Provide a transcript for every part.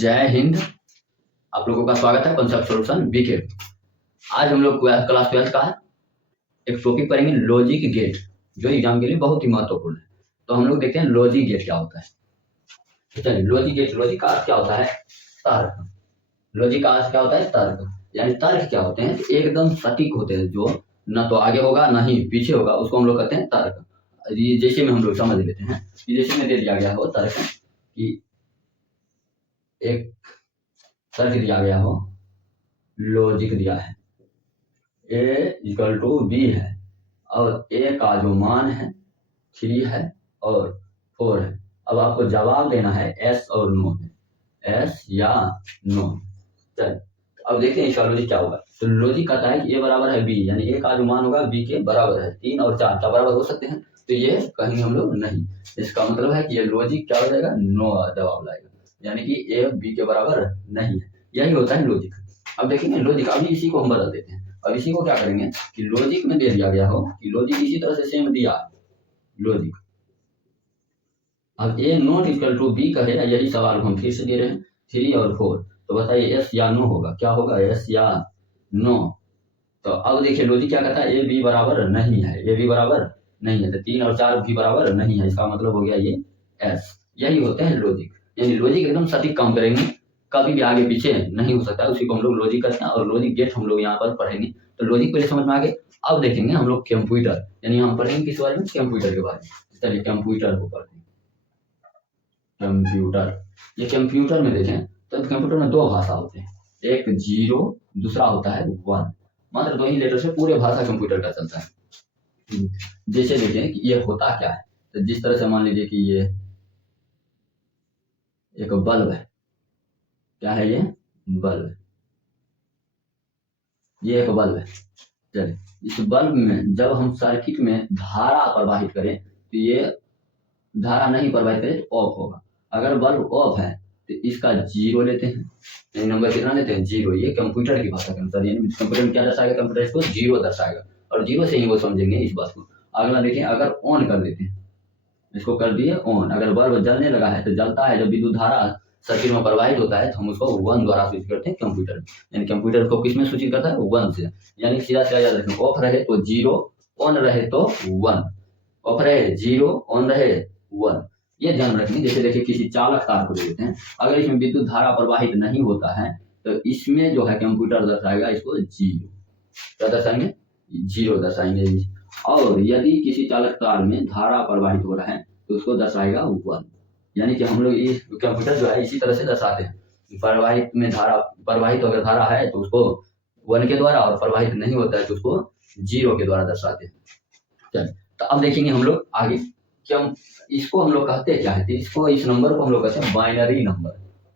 जय हिंद। आप लोगों का स्वागत है कॉन्सेप्ट सॉल्यूशन बीके। आज हम लोग क्लास 12 का एक टॉपिक पढ़ेंगे लॉजिक गेट, जो एग्जाम के लिए बहुत ही महत्वपूर्ण है। तो हम लोग देखते हैं लॉजिक गेट क्या होता है। तो चलिए, लॉजिक गेट, लॉजिक का अर्थ क्या होता है? तर्क। लॉजिक का अर्थ क्या होता है? तर्क। यानी तर्क क्या होते हैं? एकदम सटीक होते हैं, जो न तो आगे होगा ना ही पीछे होगा, उसको हम लोग कहते हैं तर्क। ये जैसे में हम लोग समझ लेते हैं, जैसे में दे दिया गया हो तर्क कि एक तर्क दिया गया हो, लॉजिक दिया है ए इक्वल टू बी है, और ए का जो मान है 3 है और 4 है। अब आपको जवाब देना है एस और नो में, एस या नो। चल, अब देखते हैं इसका लॉजिक क्या होगा। तो लॉजिक कहता है कि ए बराबर है बी, यानी ए का जो मान होगा बी के बराबर है। 3 और 4 का बराबर हो सकते हैं, तो ये कहेंगे हम लोग नहीं। इसका मतलब है कि ये लॉजिक क्या हो जाएगा? नो जवाब लाएगा, यानी कि ए बी के बराबर नहीं है। यही होता है लॉजिक। अब देखेंगे लॉजिक, अभी इसी को हम बदल देते हैं। अब इसी को क्या करेंगे कि लॉजिक में दे दिया गया हो कि लॉजिक इसी तरह से सेम दिया लॉजिक। अब ए नॉट इक्वल टू बी कहे, यही सवाल हम फिर से दे रहे हैं 3 और 4। तो बताइए एस या नो होगा, क्या होगा? एस या नो। तो अब देखिए लॉजिक क्या कहता है? ए बी बराबर नहीं है, ए बी बराबर नहीं है, तो 3 और 4 भी बराबर नहीं है। इसका मतलब हो गया ये एस। यही होते हैं लॉजिक, यानी लॉजिक एकदम सटीक काम करेंगे, कभी भी आगे पीछे नहीं हो सकता, उसी को हम लोग लॉजिक करते हैं। और लॉजिक गेट हम लोग यहाँ पर पढ़ेंगे। तो लॉजिक पहले समझ में आ गए। अब देखेंगे हम लोग कंप्यूटर, यानी हम पढ़ेंगे किस बारे में? कंप्यूटर के बारे में। चलिए कंप्यूटर को पढ़ते हैं। कंप्यूटर, ये कंप्यूटर में देखें तो कंप्यूटर में 2 भाषा होते हैं, एक 0, दूसरा होता है 1। मात्र 2 ही लेटर से पूरे भाषा कंप्यूटर का चलता है। जैसे देखें कि ये होता क्या है, तो जिस तरह से मान लीजिए कि ये एक बल्ब है। क्या है ये? बल्ब। ये एक बल्ब है। चलिए, इस बल्ब में जब हम सर्किट में धारा प्रवाहित करें, तो ये धारा नहीं प्रवाहित करें तो ऑफ होगा। अगर बल्ब ऑफ है तो इसका 0 लेते हैं। नंबर कितना लेते हैं? 0। ये कंप्यूटर की भाषा के अनुसार, यानी कंप्यूटर में क्या दर्शाएगा? कंप्यूटर इसको 0 दर्शाएगा, और 0 से ही वो समझेंगे इस बात को। अगला देखिए, अगर ऑन कर देते हैं, इसको कर दिए ऑन, अगर बल्ब जलने लगा है तो जलता है, जब विद्युत धारा सर्किट में प्रवाहित होता है तो हम उसको 1 द्वारा सूचित करते हैं कंप्यूटर में। यानी कंप्यूटर को किस में सूचित करता है? 1 से। यानी सीधा सीधा याद रखें, ऑफ रहे तो 0, ऑन रहे तो 1। ऑफ रहे 0, ऑन रहे 1। ये ध्यान रखेंगे। जैसे देखिए किसी चालक तार को देते हैं, अगर इसमें विद्युत धारा प्रवाहित नहीं होता है तो इसमें जो है कंप्यूटर दर्शाएगा इसको 0। क्या दर्शाएंगे? 0 दर्शाएंगे। और यदि किसी चालक तार में धारा प्रवाहित हो रहा है तो उसको दर्शाएगा 1। यानी कि हम लोग इस कंप्यूटर जो है इसी तरह से दर्शाते हैं। प्रवाहित में धारा, प्रवाहित अगर धारा है तो उसको 1 के द्वारा, और प्रवाहित नहीं होता है तो उसको 0 के द्वारा दर्शाते हैं। चलिए, तो अब देखेंगे हम लोग आगे क्या इसको हम लोग कहते हैं क्या है। इसको, इस नंबर को हम लोग कहते हैं बाइनरी नंबर।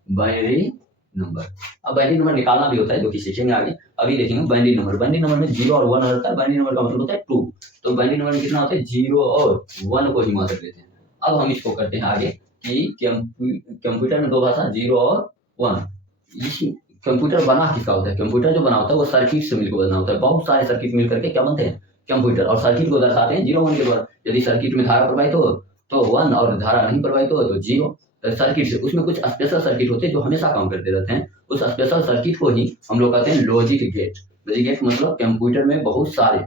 Binary number. अब बाइनरी नंबर निकालना भी होता है, जो कि सीखेंगे आगे। अभी देखेंगे बाइनरी नंबर। बाइनरी नंबर में 0 और 1 होता है। बाइनरी नंबर का मतलब होता है 2। तो बाइनरी नंबर में कितना होता है? 0 और 1 को ही मात्र लेते हैं। अब हम इसको करते हैं आगे कि कंप्यूटर में 2 भाषा, 0 और 1। इस कंप्यूटर बना किसका होता है? कंप्यूटर जो बना होता है वो सर्किट से मिलकर बना होता है। बहुत सारे सर्किट मिल करके क्या बनते हैं? कंप्यूटर। और सर्किट को दर्शाते हैं 0 1 के द्वारा। यदि सर्किट में धारा प्रवाहित हो तो 1, और धारा नहीं प्रवाहित हो तो 0। सर्किट से, उसमें कुछ स्पेशल सर्किट होते हैं जो हमेशा काम करते रहते हैं। उस स्पेशल सर्किट को ही हम लोग कहते हैं लॉजिक गेट। लॉजिक गेट मतलब कंप्यूटर में बहुत सारे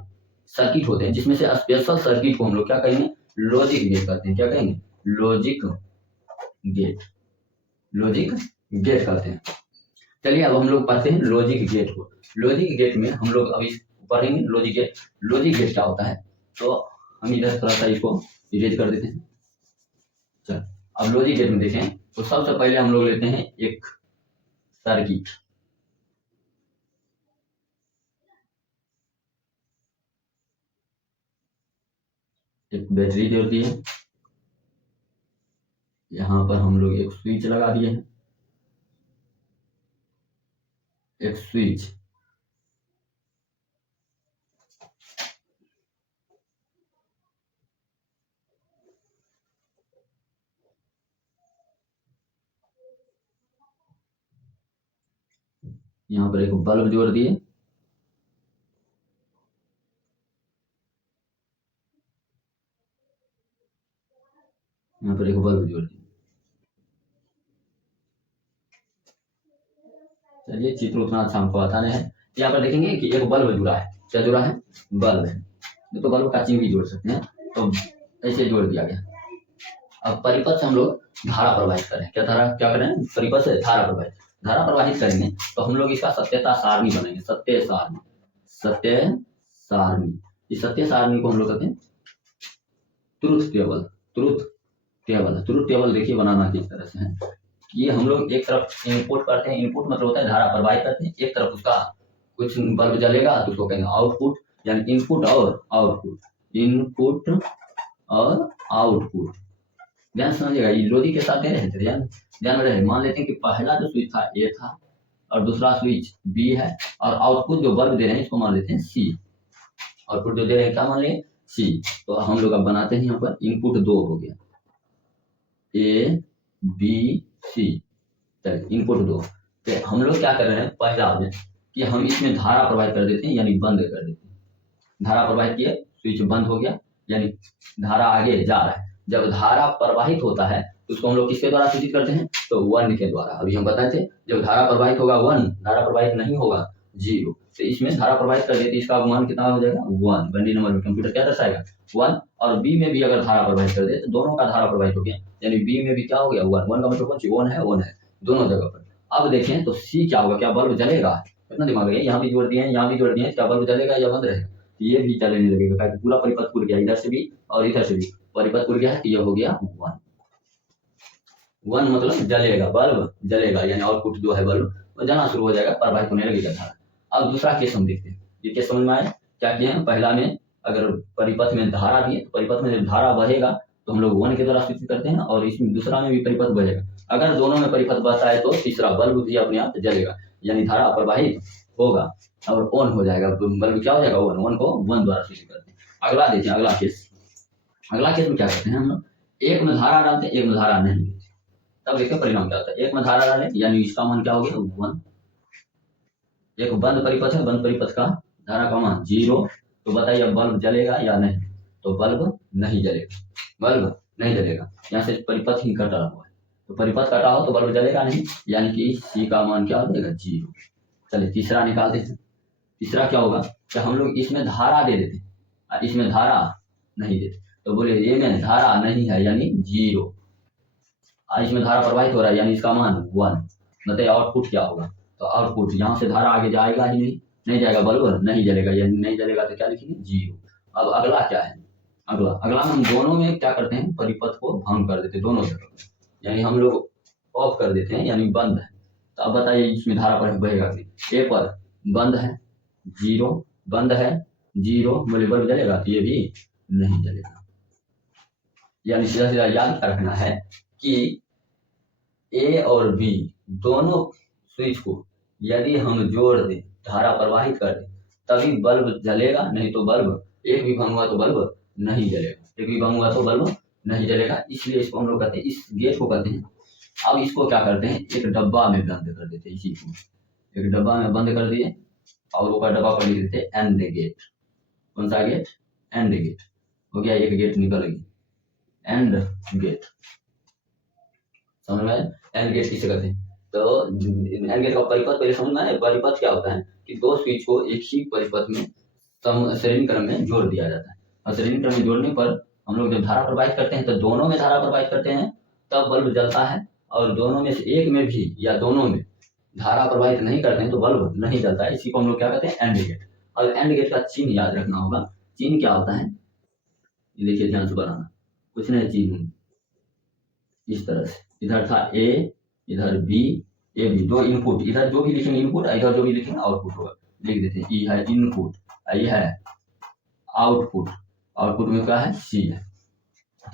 सर्किट होते हैं, जिसमें से स्पेशल सर्किट को हम लोग क्या कहेंगे? लॉजिक गेट कहते हैं। क्या कहेंगे? Logic gate. लॉजिक गेट कहते हैं। चलिए, अब हम लोग पढ़ते हैं लॉजिक गेट को। लॉजिक गेट में हम लोग अभी पढ़ेंगे लॉजिक गेट। लॉजिक गेट क्या होता है? तो हम इधर थोड़ा सा इसको इरेज कर देते हैं। चल, अब लॉजिक गेट में देखें तो सबसे पहले हम लोग लेते हैं एक सर्किट। एक बैटरी दे दी है, यहाँ पर हम लोग एक स्विच लगा दिए हैं। एक स्विच, यहाँ पर एक बल्ब जोड़ दिए, यहाँ पर एक बल्ब जोड़ दिए। चलिए चित्र उतना अच्छा हमको आता नहीं है। यहाँ पर देखेंगे कि एक बल्ब जुड़ा है। क्या जुड़ा है? बल्ब है। तो बल्ब का चिन्ह भी जोड़ सकते हैं, तो ऐसे जोड़ दिया गया। अब परिपथ से हम लोग धारा प्रवाहित करें। क्या करें? परिपथ से धारा प्रवाहित करेंगे तो हम लोग इसका सत्यता सारणी बनेंगे। सत्य सारणी। इस सत्य सारणी को हम लोग कहते हैं ट्रुथ टेबल देखिए बनाना किस तरह से है कि हम लोग एक तरफ इनपुट करते हैं। इनपुट मतलब होता है धारा प्रवाहित करते हैं, एक तरफ उसका कुछ बल्ब जलेगा तो उसको कहेंगे आउटपुट, यानी इनपुट और आउटपुट। ध्यान समझिएगा, विरोधी के साथ ध्यान रहे। मान लेते हैं कि पहला जो स्विच था ए था और दूसरा स्विच बी है, और आउटपुट जो बल्ब दे रहे हैं इसको मान लेते हैं सी। आउटपुट जो दे रहे हैं क्या मान लें? सी। तो हम लोग अब बनाते हैं यहाँ पर इनपुट 2 हो गया, ए बी सी। चलिए इनपुट 2। तो हम लोग क्या कर रहे हैं पहला में कि हम इसमें धारा प्रवाहित कर देते हैं, यानी बंद कर देते हैं। धारा प्रवाहित किया, स्विच बंद हो गया, यानी धारा आगे जा रहा है। जब धारा प्रवाहित होता है तो उसको हम लोग किसके द्वारा सूचित करते हैं? तो 1 के द्वारा। अभी हम बताए थे जब धारा प्रवाहित होगा 1, धारा प्रवाहित नहीं होगा 0। तो इसमें धारा प्रवाहित कर देते, इसका मान कितना हो जाएगा? 1। बंडी नंबर में कंप्यूटर क्या दर्शाएगा? 1। और बी में भी अगर धारा प्रवाहित कर दे तो दोनों का धारा प्रवाहित हो गया, यानी बी में भी क्या हो गया? 1 का मतलब कौन सी? 1 है दोनों जगह पर। अब देखें तो सी क्या होगा? क्या बल्ब जलेगा? कितना दिमाग है, यहाँ भी जोड़ दिए, यहाँ भी जोड़ दिए। क्या बल्ब जलेगा या बंद रहेगा? ये भी चलने लगेगा, पूरा परिपथ खुल गया, इधर से भी और इधर से भी परिपथ खुल गया है। ये हो गया 1 मतलब जलेगा, बल्ब जलेगा, यानी आउटपुट जो है बल्ब वो जलना शुरू हो जाएगा, प्रवाहित होने लगेगा धारा। अब दूसरा केस हम देखते हैं। ये केस समझ में आया? क्या किए हैं? पहला में अगर परिपथ में धारा दिए तो परिपथ में जब धारा बहेगा तो हम लोग 1 के द्वारा सूचित करते हैं, और इसमें दूसरा में भी परिपथ बहेगा। अगर दोनों में परिपथ बहता है तो तीसरा बल्ब भी अपने आप जलेगा, यानी धारा प्रवाहित होगा और ऑन हो जाएगा। बल्ब क्या हो जाएगा? 1 को 1 द्वारा सूचित करते हैं। अगला देखिए, अगला केस में क्या करते हैं हम लोग? एक में धारा डालते हैं, एक में धारा नहीं देते। तब देखिए परिणाम क्या होता है। एक में धारा डालें यानी इसका मान क्या हो गया? 1। एक बंद परिपथ है, बंद परिपथ का धारा का मान 0। तो बताइए अब बल्ब जलेगा या नहीं? तो बल्ब नहीं जलेगा। यहाँ से परिपथ ही कटा हुआ है, तो परिपथ कटा हो तो बल्ब जलेगा नहीं, यानी कि सी का मान क्या हो जाएगा? 0। चलिए तीसरा निकालते हैं। तीसरा क्या होगा कि हम लोग इसमें धारा दे देते और इसमें धारा नहीं देते। तो बोले ये में धारा नहीं है यानी 0, और इसमें धारा प्रवाहित हो रहा है यानी इसका मान 1। बताइए आउटपुट क्या होगा? तो आउटपुट यहाँ से धारा आगे जाएगा ही नहीं जाएगा, बल्ब नहीं जलेगा, यानी नहीं जलेगा तो क्या लिखेंगे? 0। अब अगला क्या है? अगला हम दोनों में क्या करते हैं? परिपथ को भंग कर देते हैं दोनों जगह, यानी हम लोग ऑफ कर देते हैं, यानी बंद है। तो अब बताइए इसमें धारा पर बहेगा कि ए पर बंद है 0, बंद है 0, बोले बल्ब जलेगा? तो ये भी नहीं जलेगा। यानी सीधा याद रखना है कि ए और बी दोनों स्विच को यदि हम जोड़ दें, धारा प्रवाहित कर दें, तभी बल्ब जलेगा, नहीं तो बल्ब एक भी भंग हुआ तो बल्ब नहीं जलेगा। इसलिए इसको हम लोग कहते हैं, इस गेट को कहते हैं। अब इसको क्या करते हैं? एक डब्बा में बंद कर देते हैं। इसी को एक डब्बा में बंद कर दिए और ऊपर डब्बा पर लिख देते हैं एंड गेट। कौन सा गेट? एंड गेट हो गया, एक गेट निकल गई, एंड गेट। समझ में? एंड गेट किसे कहते हैं? तो एंड गेट का परिपथ पहले समझ में आया। परिपथ क्या होता है कि दो स्विच को एक ही परिपथ में श्रेणी क्रम में जोड़ दिया जाता है, और श्रेणी क्रम में जोड़ने पर हम लोग जब धारा प्रवाहित करते हैं तो दोनों में धारा प्रवाहित करते हैं तब बल्ब जलता है, और दोनों में से एक में भी या दोनों में धारा प्रवाहित नहीं करते हैं तो बल्ब नहीं जलता है। इसी को हम लोग क्या कहते हैं? And gate. और एंड गेट का चिन्ह याद रखना होगा। चिन्ह क्या होता है ये देखिए, ध्यान से बनाना। कुछ नहीं, चिन्ह इस तरह से, इधर था ए, इधर बी, ए बी, दो इनपुट, इधर जो भी लिखेंगे इनपुट, इधर जो भी लिखेंगे आउटपुट होगा। लिख देते हैं, ई है इनपुट, आई है आउटपुट, आउटपुट में क्या है? सी है।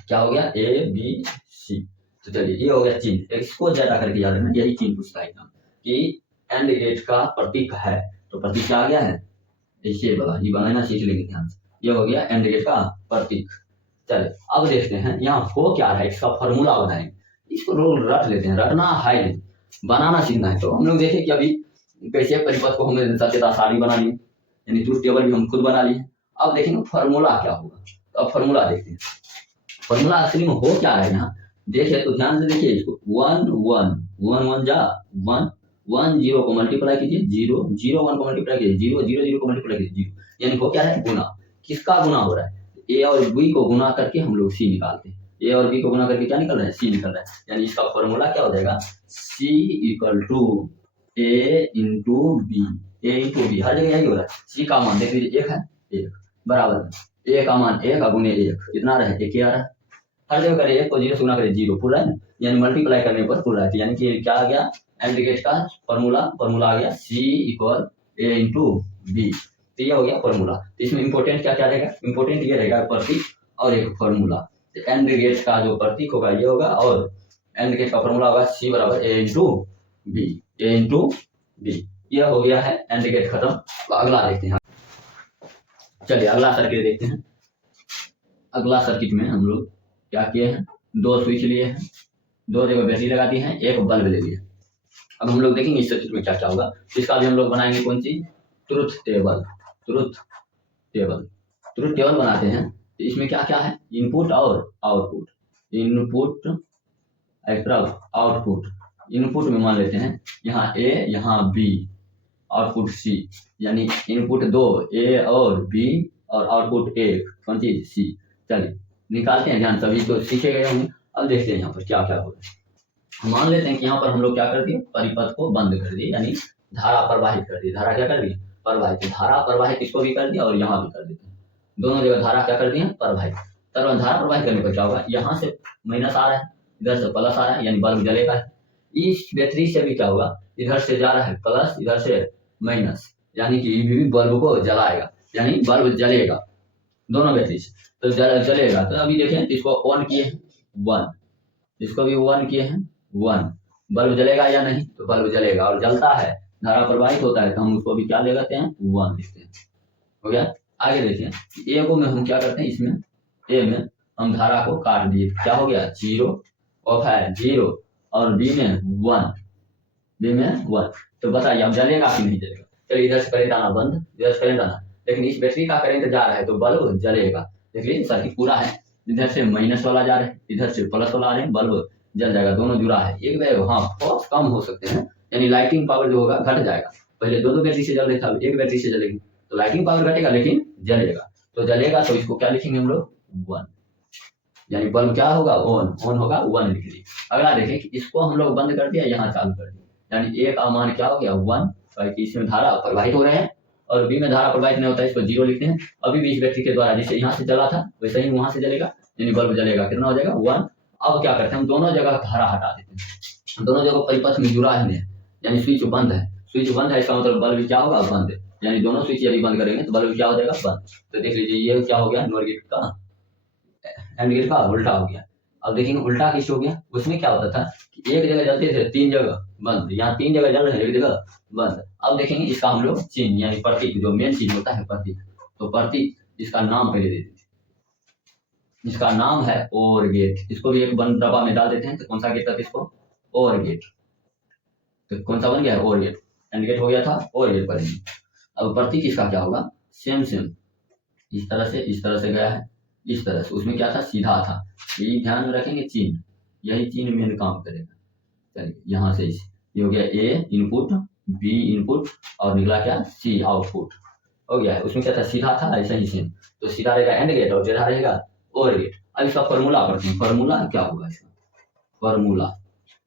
क्या हो गया? A B C. तो चलिए ये हो गया चिन्ह। इसको ज्यादा करके याद रखना, यही चिन्ह पूछता है एग्जाम कि एंड गेट का प्रतीक है, तो प्रतीक क्या आ गया है? ऐसे वाला ये बनाना सीख लेंगे ध्यान से। ये हो गया एंड गेट का प्रतीक। चलिए अब देखते हैं यहाँ हो क्या है, इसका फॉर्मूला बनाएंगे। इसको रोल रट लेते हैं, रटना है नहीं, बनाना सीखना है। तो हम लोग देखें कि अभी कैसे परिपथ को हमने सत्यता सारणी बना ली, यानी ट्रुथ टेबल भी हम खुद बना लिए। अब देखेंगे फॉर्मूला क्या होगा। तो अब फॉर्मूला देखते हैं। फॉर्मूला असली में हो क्या है यहाँ देखे तो ध्यान से देखिए इसको। 1 1 1 1 जा 1, 1 0 को मल्टीप्लाई कीजिए 0 0 1 को मल्टीप्लाई कीजिए 0 0 0 को मल्टीप्लाई कीजिए 0, यानी हो क्या है गुना। किसका गुना हो रहा है? ए और बी को गुना करके हम लोग सी निकालते हैं। ए और बी को गुना करके क्या निकल रहा है? सी निकल रहा है। यानी इसका फॉर्मूला क्या हो जाएगा? C equal to A into B. A into B, हर जगह यही हो रहा है। सी का मान देख लीजिए 1 है, 1 बराबर में ए का मान 1 गुने 1 कितना रहे? 1 आ रहा है। हर जगह करें 1 को 0 से गुना करें 0, पूरा है ना, यानी मल्टीप्लाई करने पर पूरा है। यानी कि क्या आ गया? एंड गेट का फॉर्मूला आ गया सी इक्वल ए इंटू बी। तो ये हो गया फॉर्मूला। तो इसमें इंपॉर्टेंट क्या क्या रहेगा? इंपॉर्टेंट ये रहेगा प्रतीक और एक फॉर्मूला। एंड गेट का जो प्रतीक होगा ये होगा, और एंड गेट का फॉर्मूला होगा सी बराबर ए into B. A into B, ये हो गया है एंड गेट खत्म। तो अगला देखते हैं। चलिए अगला सर्किट देखते हैं। अगला सर्किट में हम लोग क्या किए हैं? 2 स्विच लिए हैं, 2 जगह बैटरी लगा दी है, 1 बल्ब ले लिए। अब हम लोग देखेंगे इस सर्किट में क्या क्या होगा। इसका भी हम लोग बनाएंगे कौन सी? Truth table. ट्रुथ टेबल बनाते हैं। तो इसमें क्या क्या है? इनपुट और आउटपुट। Input output. इनपुट में मान लेते हैं यहाँ ए यहाँ बी, आउटपुट सी, यानी इनपुट 2 ए और बी और आउटपुट 1 कौन चीज? सी। चलिए निकालते हैं, ध्यान सभी तो सीखे गए होंगे। अब देखते हैं यहाँ पर क्या क्या हो रहा है। मान लेते हैं कि यहाँ पर हम लोग क्या कर दिए? परिपथ को बंद कर दिए, यानी धारा प्रवाहित कर दी। धारा क्या कर दी? प्रवाहित। धारा प्रवाहित इसको भी कर दिया और यहाँ भी कर देते हैं। दोनों जगह धारा क्या कर दिए? प्रवाहित। तो धारा प्रवाहित करने पर क्या होगा? यहाँ से माइनस आ रहा है, इधर से प्लस आ रहा है, यानी बल्ब जलेगा। इस बैटरी से भी क्या होगा? इधर से जा रहा है प्लस, इधर से माइनस, यानी कि ये भी बल्ब को जलाएगा, यानी बल्ब जलेगा दोनों बैटरी से। तो जलेगा। तो अभी देखें, इसको ऑन किए 1, इसको भी 1 किए हैं 1, बल्ब जलेगा या नहीं? तो बल्ब जलेगा और जलता है, धारा प्रवाहित होता है, तो हम उसको भी क्या ले लेते हैं? 1 लिखते हैं। हो गया। आगे देखिए, ए को में हम क्या करते हैं? इसमें ए में हम धारा को काट दिए, क्या हो गया? 0 ऑफ है 0 और बी में 1, बी में 1। तो बताइए अब जलेगा कि नहीं जलेगा? चलिए इधर से करंट आना बंद, इधर से करंट आना, लेकिन इस बैटरी का करंट जा रहा है तो बल्ब जलेगा। देखिए सर्किट पूरा है, इधर से माइनस वाला जा रहा है, इधर से प्लस वाला आ रहे हैं, बल्ब जल जाएगा, दोनों जुड़ा है। एक बैग हाँ बहुत कम हो सकते हैं, यानी लाइटिंग पावर जो होगा घट जाएगा। पहले 2 बैटरी से जल रहे था, एक बैटरी से जलेगी तो लाइटिंग पावर घटेगा, लेकिन जलेगा। तो जलेगा तो इसको क्या लिखेंगे हम लोग? 1, यानी बल्ब क्या होगा? ऑन होगा, 1 लिख ली। अगला देखें कि इसको हम लोग बंद कर दिया, यहाँ चालू कर दिया, यानी ए का मान क्या हो गया? 1, क्योंकि इसमें धारा प्रवाहित हो रहे हैं, और बी में धारा प्रवाहित नहीं होता है, इसको 0 लिखते हैं। अभी भी इस बैटरी के द्वारा जैसे यहाँ से जला था वैसे ही वहां से जलेगा, यानी बल्ब जलेगा। कितना हो जाएगा? 1। अब क्या करते हैं? हम दोनों जगह धारा हटा देते हैं, दोनों जगह परिपथ में जुड़ा है, यानी स्विच बंद है। स्विच बंद है इसका मतलब बल्ब क्या होगा? बंद, यानी दोनों स्विच यदि बंद करेंगे तो बल्ब क्या हो जाएगा? बंद। तो देख लीजिए ये क्या हो गया? नॉर गेट का एंड गेट का उल्टा हो गया। अब देखेंगे उल्टा किस हो गया? उसमें क्या होता था कि एक जगह जलते थे, 3 जगह बंद, यहाँ 3 जगह जल रहे हैं, एक जगह बंद। अब देखेंगे इसका हम लोग चिन्ह यानी प्रतीक, जो मेन चीज होता है प्रतीक, तो प्रतीक इसका नाम पहले दे देते हैं। इसका नाम है और गेट। इसको भी एक बंद डब्बा में डाल देते हैं। तो कौन सा गेट था? इसको और गेट। तो कौन सा बन गया? और गेट। एंड गेट हो गया था, और गेट पढ़ेंगे। अब प्रतीक इसका क्या होगा? सेम इस तरह से गया है, इस तरह से। उसमें क्या था? सीधा था। ये ध्यान में रखेंगे, चिन्ह, यही चिन्ह मेन काम करेगा। चलिए यहाँ से ये हो गया ए इनपुट, बी इनपुट, और निकला क्या? सी आउटपुट हो गया है। उसमें क्या था? सीधा था, ऐसा ही सेम। तो सीधा रहेगा एंड गेट और टेढ़ा रहेगा और गेट। अब इसका फॉर्मूला पढ़ते हैं। फॉर्मूला क्या होगा इसका? फॉर्मूला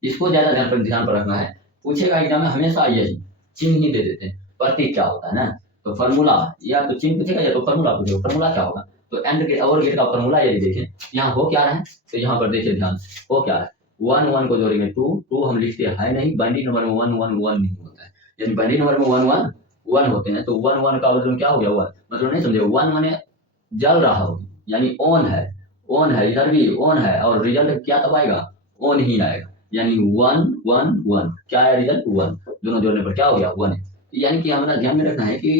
इसको ज्यादा ध्यान पर रखना है, पूछेगा एग्जाम में हमेशा यही चिन्ह ही दे देते हैं। प्रतीक क्या होता है ना, तो फॉर्मूला या तो चिन्ह पूछेगा या तो फॉर्मूला पूछेगा। फॉर्मूला क्या होगा? तो एंड गेट और गेट का फॉर्मूला यदि देखें, यहाँ हो क्या रहा है, तो यहाँ पर देखिए ध्यान से, हो क्या रहा है? 1 1 को जोड़ेंगे 2 हम लिखते हैं नहीं, बाइनरी नंबर में 1 1 1 नहीं होता है, यानी बाइनरी नंबर में 1 1 1 होते हैं। तो 1 1 का मतलब क्या हो गया? 1 मतलब नहीं समझे, 1 माने जल रहा हो, यानी ऑन है, इधर भी ऑन है, और रिजल्ट क्या तब आएगा? ऑन ही आएगा, यानी 1 1 1 क्या है? रिजल्ट 1। दोनों जोड़ने पर क्या हो गया? 1 है। यानी कि हमें ध्यान में रखना है कि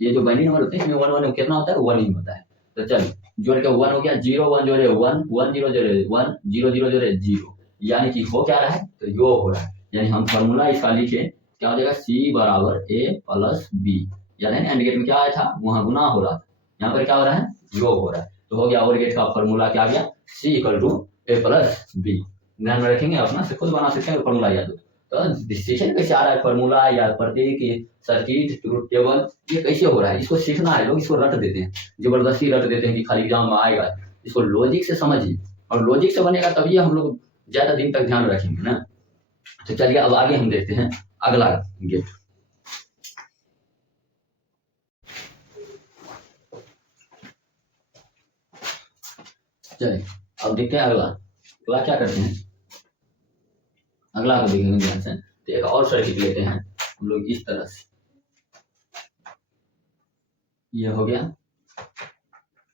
ये जो बाइनरी नंबर होते हैं इसमें 1 1 कितना होता है? 1 ही होता है। तो चलिए जोड़ के 1 हो गया, 0 1 जोड़े 1 1 0 जोड़े 1 0 0 जोड़े 0, यानी कि हो क्या रहा है? तो योग हो रहा है। यानी हम फॉर्मूला इसका लिखे, क्या हो जाएगा? सी बराबर ए प्लस बी, यानी एंड गेट में क्या आया था? वहां गुना हो रहा था, यहाँ पर क्या हो रहा है? योग हो रहा है। तो हो गया और गेट का फॉर्मूला क्या आ गया? C equal to A plus B. ध्यान में रखेंगे, अपना से खुद बना सकते हैं फॉर्मूला याद हो। तो सीखे कैसे आ रहा है फॉर्मूला या प्रत्येक सर्किट ट्रुथ टेबल, ये कैसे हो रहा है, इसको सीखना है। लोग इसको रट देते हैं, जबरदस्ती रट देते हैं कि खाली एग्जाम में आएगा। इसको लॉजिक से समझिए, और लॉजिक से बनेगा तभी हम लोग ज्यादा दिन तक ध्यान रखेंगे ना। तो चलिए अब आगे हम देखते हैं अगला गेट। चलिए अब देखते हैं अगला। अगला क्या करते हैं, अगला को देखेंगे ध्यान से। तो एक और सर्किट लेते हैं हम लोग इस तरह से, ये हो गया,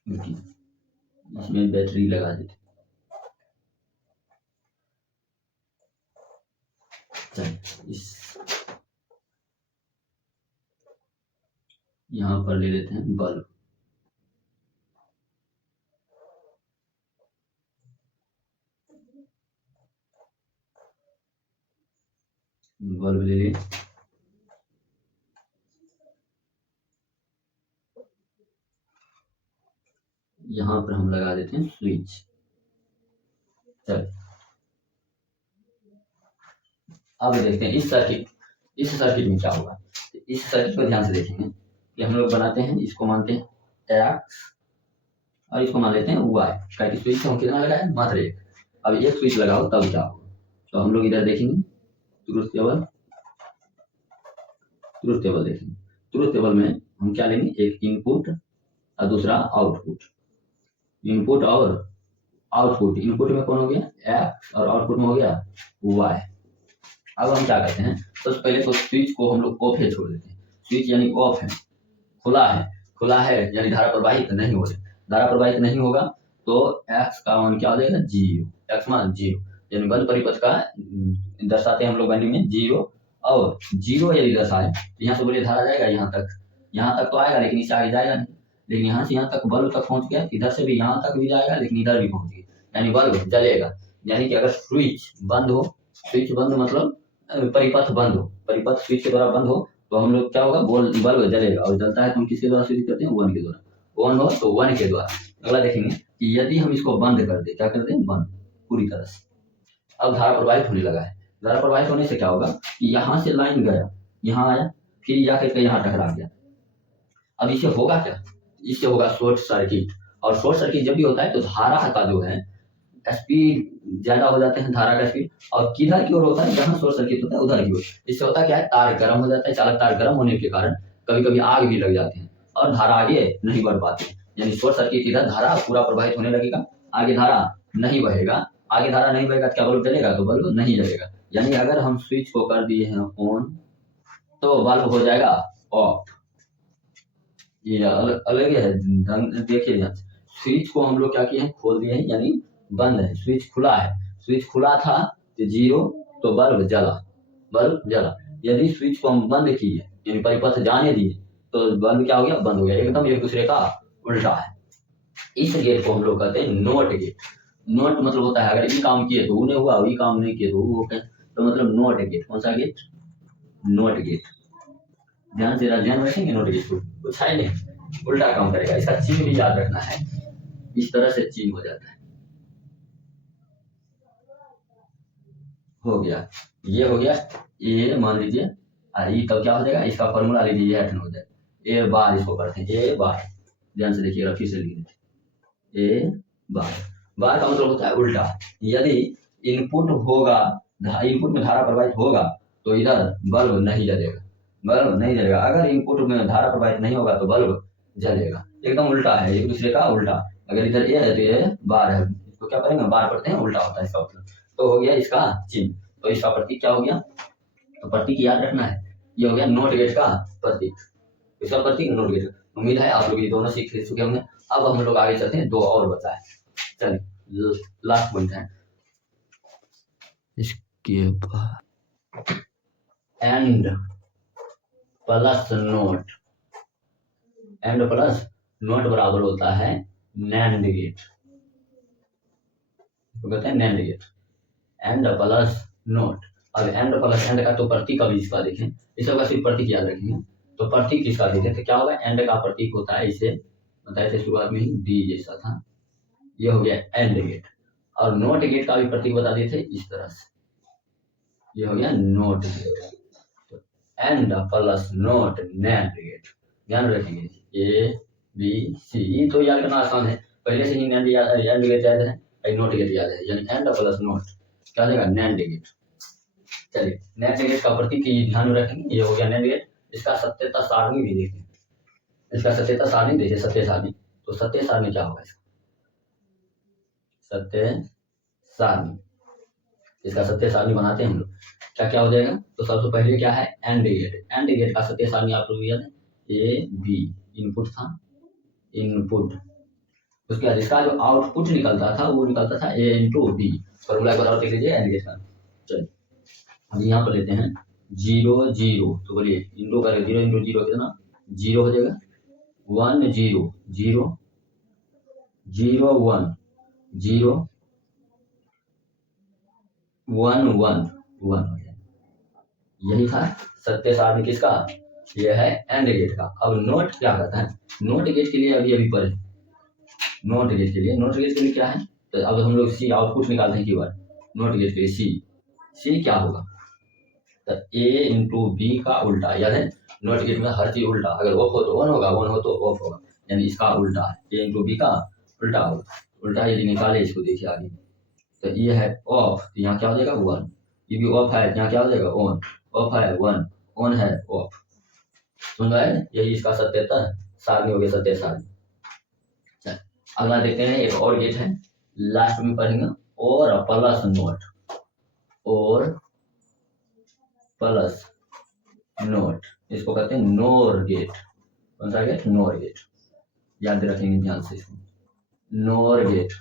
इसमें बैटरी लगा देते। चलिए इस यहां पर ले लेते हैं बल्ब। बल्ब ले लिए, यहां पर हम लगा देते हैं स्विच। चल अब देखते हैं इस सर्किट में क्या होगा। इस सर्किट को ध्यान से देखेंगे कि हम लोग बनाते हैं, इसको मानते हैं एक्स और इसको मान लेते हैं वाई। क्योंकि स्विच हम कितना लगाए, मात्र एक। अब एक स्विच लगाओ तब क्या होगा, तो हम लोग इधर देखेंगे ट्रुथ टेबल देखेंगे। ट्रुथ टेबल में हम क्या लेंगे, एक इनपुट और दूसरा आउटपुट। इनपुट और आउटपुट, इनपुट में कौन हो गया एक्स और आउटपुट में हो गया वाई। अब हम क्या करते हैं, सबसे पहले तो स्विच को हम लोग ऑफ है छोड़ देते हैं। स्विच यानी ऑफ है, खुला है यानी धारा प्रवाहित नहीं हो रही। धारा प्रवाहित नहीं होगा तो एक्स का मान क्या हो जाएगा, जीरो। एक्स मान जीरो, यानी बंद परिपथ का दर्शाते हैं हम लोग बाइंडिंग में जीरो। और जीरो यदि दर्शाए तो यहाँ से बोलिए धारा जाएगा यहाँ तक तो आएगा, लेकिन इससे आगे जाएगा नहीं। लेकिन यहाँ से यहाँ तक बल्ब तक पहुंच गया, इधर से भी यहाँ तक भी जाएगा, लेकिन इधर भी पहुंच गया, यानी बल्ब जलेगा। यानी कि अगर स्विच बंद हो, स्विच बंद मतलब परिपथ बंद हो, परिपथ स्विच के द्वारा बंद हो, तो हम लोग क्या होगा, बल्ब जलेगा। और जलता है तो हम किसके द्वारा सूचित करते हैं, वन के द्वारा। वन हो तो वन के द्वारा। अगला देखेंगे कि यदि हम इसको बंद कर दे, क्या करते हैं, बंद पूरी तरह से। अब धारा प्रवाहित होने लगा है। धारा प्रवाहित होने से क्या होगा कि यहाँ से लाइन गया, यहाँ आया, फिर जाकर के यहाँ टकरा गया। अब इससे होगा क्या, इससे होगा शॉर्ट सर्किट। और शॉर्ट सर्किट जब भी होता है तो धारा का जो है स्पीड ज्यादा हो जाते हैं, धारा का स्पीड। और किधर की ओर होता है, जहां शॉर्ट सर्किट होता है उधर की ओर। इससे होता क्या है, तार गर्म हो जाता है। चालक तार गर्म होने के कारण कभी कभी आग भी लग जाती है और धारा आगे नहीं बढ़ पाती। यानी शॉर्ट सर्किट इधर धारा पूरा प्रवाहित होने लगेगा, आगे धारा नहीं बहेगा। आगे धारा नहीं बहेगा तो क्या बल्ब जलेगा, तो बल्ब नहीं जलेगा। यानी अगर हम स्विच को कर दिए हैं ऑन तो बल्ब हो जाएगा ऑफ। ये अलग है, देखिए स्विच को हम लोग क्या किए हैं, खोल दिए हैं, यानी बंद है। स्विच खुला है, स्विच खुला था तो जीरो, तो बल्ब जला। यदि स्विच को हम बंद किए यानी परिपथ जाने दिए तो बल्ब क्या हो गया, बंद हो गया। एकदम एक दूसरे का उल्टा है। इस गेट को हम लोग कहते हैं नॉट गेट। नॉट मतलब होता है अगर ये काम किए तो उन्हें हुआ, ये काम नहीं किए तो वो है, तो मतलब नॉट गेट। कौन सा गेट, नॉट गेट। ध्यान रखेंगे, नॉट गेट को कुछ है नहीं, उल्टा काम करेगा। इसका चिन्ह भी याद रखना है, इस तरह से चिन्ह हो जाता है। हो गया, ये हो गया, ये मान लीजिए ये तब क्या हो जाएगा, इसका फॉर्मूला लीजिए, ये हो जाएगा ए बार। इसको करते हैं ए बार, ध्यान से देखिएगा, फिर से लिख देते ए बार। बार का मतलब होता है उल्टा। यदि इनपुट होगा, इनपुट में धारा प्रवाहित होगा तो इधर बल्ब नहीं जलेगा। अगर इनपुट में धारा प्रवाहित नहीं होगा तो बल्ब जलेगा। एकदम उल्टा है, एक दूसरे का उल्टा। अगर इधर ए है तो ये बार है, इसको क्या करेंगे, बार पढ़ते हैं, उल्टा होता है इसका मतलब। तो हो गया इसका चिन्ह। तो इसका प्रतीक क्या हो गया, तो प्रतीक याद रखना है, ये हो गया नॉट गेट का प्रतीक। इसका प्रतीक नॉट गेट। उम्मीद है आप लोग ये दोनों सीख चुके होंगे। अब हम लोग आगे चलते हैं, दो और बचा है। चलिए लास्ट पॉइंट है इसके बाद and plus not. And plus not बराबर होता है नैंड गेट, तो कहते हैं nand gate. And plus not. अब एंड प्लस एंड का तो प्रतीक अभी इसका देखें, इसका सिर्फ प्रतीक याद रखेंगे। तो प्रतीक किसका देते थे, क्या होगा, एंड का प्रतीक होता है, इसे बताए थे शुरुआत में ही, डी जैसा था। ये हो गया एंड गेट। और नोट गेट का भी प्रतीक बता दिए थे इस तरह से। ये हो गया नॉट गेट। तो and plus not nand gate, ध्यान रखेंगे ए बी सी, ये तो याद करना आसान है, पहले से ही नैंड गेट याद है, नॉट गेट याद है, यानी एंड प्लस नॉट क्या हो जाएगा नैंड गेट। चलिए नैंड गेट का प्रतीक ध्यान में रखेंगे, ये हो गया नैंड गेट। इसका सत्यता सारणी भी देखते हैं, इसका सत्यता सारणी देखिए, सत्य सारणी, तो सत्य सारणी क्या होगा इसका, सत्य सारणी, इसका सत्य सारणी बनाते हैं हम लोग, क्या क्या हो जाएगा। तो सबसे पहले क्या है एंड गेट, एंड गेट का सत्य सारणी आप लोग याद है ए बी, इनपुट था इनपुट, उसके बाद इसका जो आउटपुट निकलता था वो निकलता था ए इंटू बी, फॉर्मूला के बराबर देख लीजिए एंड गेट का। चलिए अब यहाँ पर लेते हैं 0 0, तो बोलिए इंटू करें 0 इंटू 0 कितना 0 हो जाएगा, 1 0 0 0 1 0 1 1 1 हो जाएगा। यही था सत्य सारणी किसका, यह है एंड गेट का। अब नोट क्या करता है, नोट गेट के लिए अभी पढ़े, नोट गेट के लिए क्या है, तो अब हम लोग सी आउटपुट निकालते हैं कीवर्ड, नोट गेट के लिए सी क्या होगा, तो ए इंटू बी का उल्टा, याद है नोट गेट में हर चीज उल्टा, अगर ऑफ हो तो ऑन होगा, ऑन हो तो ऑफ होगा, यानी इसका उल्टा है, ए इंटू बी का उल्टा होगा, उल्टा यदि निकाले इसको देखिए आगे, तो ये है ऑफ, तो यहाँ क्या हो जाएगा 1, ये भी ऑफ है, यहाँ क्या हो जाएगा ऑन, ऑफ है 1, ऑन है ऑफ, समझ आए, यही इसका सत्यता सारणी हो गया, सत्य सारणी। अगला देखते हैं एक और गेट है, लास्ट में पढ़ेंगे और प्लस नोट, और प्लस नोट, इसको कहते हैं नोर गेट, कौन सा गेट नोर गेट, याद रखेंगे ध्यान से इसको, नोर गेट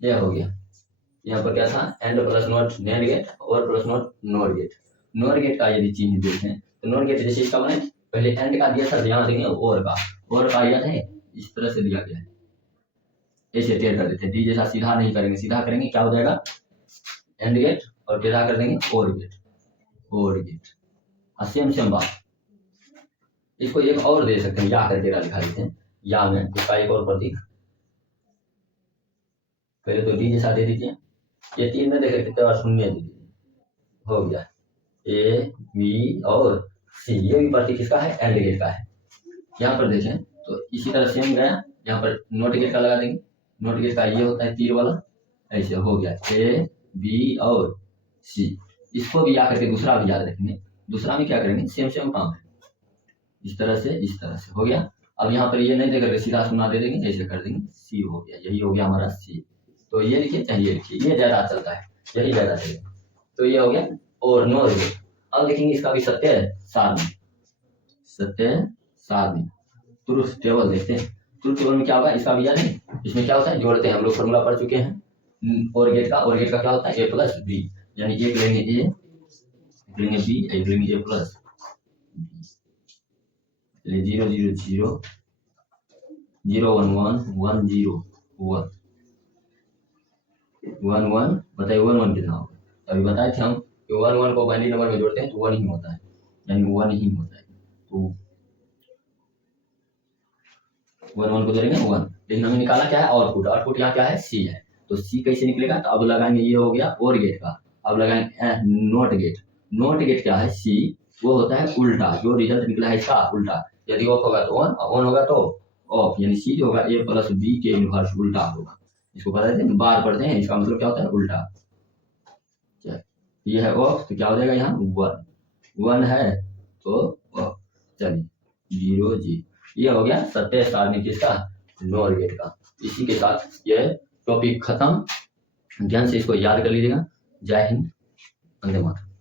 ये हो गया। यहाँ पर क्या था AND plus NOT NAND gate OR plus NOT NOR gate. NOR gate का यदि चिन्ह देखें तो नोर गेट जैसे इसका बने, पहले एंड का दिया था, यहाँ देंगे और का याद है इस तरह से दिया गया है, ऐसे टेढ़ कर देते हैं, डी जैसा सीधा नहीं करेंगे, सीधा करेंगे क्या हो जाएगा एंड गेट, और टेढ़ा कर देंगे और गेट, सेम बात। इसको एक और दे सकते हैं, या करके लिखा देते हैं, या में इसका एक और प्रतीक, पहले तो डी जैसा दे दीजिए, ये 3 में देख सकते और शून्य दे दीजिए, हो गया ए बी और सी, ये भी प्रतीक किसका है एंड गेट का है। यहाँ पर देखें तो इसी तरह सेम गया, यहाँ पर नोट गेट का लगा देंगे, नोट गेट का ये होता है तीर वाला, ऐसे हो गया ए बी और सी, इसको भी याद करके दूसरा भी याद रखेंगे, दूसरा में क्या करेंगे सेम काम है, इस तरह से हो गया। अब यहाँ पर ये नहीं देकर सीधा शून्य दे देंगे, ऐसे कर देंगे, सी हो गया, यही हो गया हमारा सी। तो ये लिखिए चाहे ये लिखिए, ये ज्यादा चलता है, यही ज्यादा चलेगा, तो ये हो गया और नोर गेट। अब देखेंगे इसका भी सत्य सारणी, ट्रुथ टेबल देखते हैं, ट्रुथ टेबल में क्या होगा इसका भी याद है, इसमें क्या होता है जोड़ते हैं, हम लोग फॉर्मूला पढ़ चुके हैं, और गेट का क्या होता है ए प्लस बी, यानी एक लेंगे ए, एक लेंगे बी, एक लेंगे ए प्लस, 0 0 0 0 1 1 1 0 1 1 1, बताइए 1 1 कितना होगा, अभी बताए थे हम कि 1 1 को बाइनरी नंबर में जोड़ते हैं तो 1 ही होता है, यानी 1 ही होता है, तो 1 1 को जोड़ेंगे 1, लेकिन हमें निकाला क्या है आउटपुट यहाँ क्या है सी है, तो सी कैसे निकलेगा, तो अब लगाएंगे ये हो गया और गेट का, अब लगाएंगे नोट गेट क्या है सी, वो होता है उल्टा, जो रिजल्ट निकला है इसका उल्टा, यदि ऑफ होगा तो ऑन होगा तो ऑफ, यानी सी जो होगा ए प्लस बी के इनवर्स उल्टा होगा, इसको पता है बार पढ़ते हैं, इसका मतलब क्या होता है उल्टा, ये है ऑफ तो क्या हो जाएगा यहाँ 1 है तो ऑफ, चलिए 0 0, ये हो गया सत्य सारणी किसका नोर गेट का। इसी के साथ यह टॉपिक खत्म, ध्यान से इसको याद कर लीजिएगा। जय हिंद, वंदे मातरम।